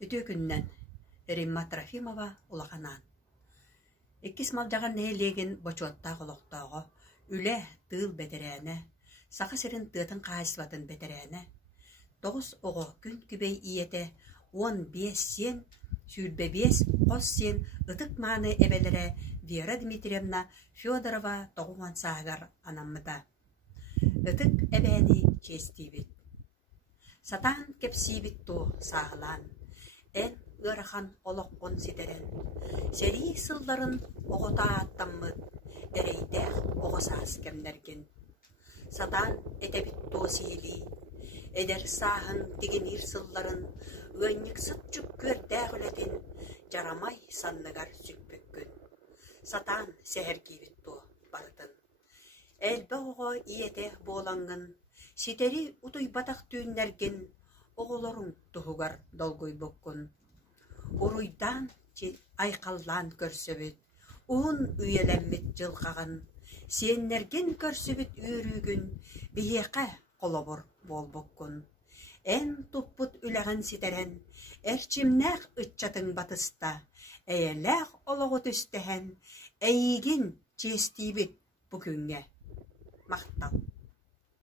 Ütü gündən Римма Трофимова улаханан. Иккис малжаган нәйлеген бочуаттаа олоқтоого, үле тыл бетерәне, сақа серин тыатын қайсылатын бетерәне, 9 оғы күн күбей иете 15 сен, сүрбе 5 қос сен ытык мааны эбелере Вера Дмитриевна Федорова тоғуан сағар анаммыта. Ытык эбәни честибит. Сатан кепсибит ту сағылан. Эн ырахан олоққон сидерен. Сери сылларын оғыта аттаммыт, дәрейдәқ оғысас кемнерген. Сатан этебит ту сиили. Эдер сағын тегенир сылларын өйнік сыт жүк көрдәқ өлетін жарамай санныгар сүкпеккін. Сатан сәхеркебит ту барытын. Әлбі оғы иете болаңын, ситери утуй батақ түйіннерген оғылырың тұғығар долгой бұққын. Уруйдан айқаллан көрсөбіт, уын үйелеммит жылқаған, сеннерген көрсөбіт үйрігін бейеқі қолабыр бол бұққын. Ән тұппыт үләғін ситерен, әрчімнәқ үтчатын батыста, әйеләқ олығы түстәһен, әйеген честибит бүгінге. Мақтал.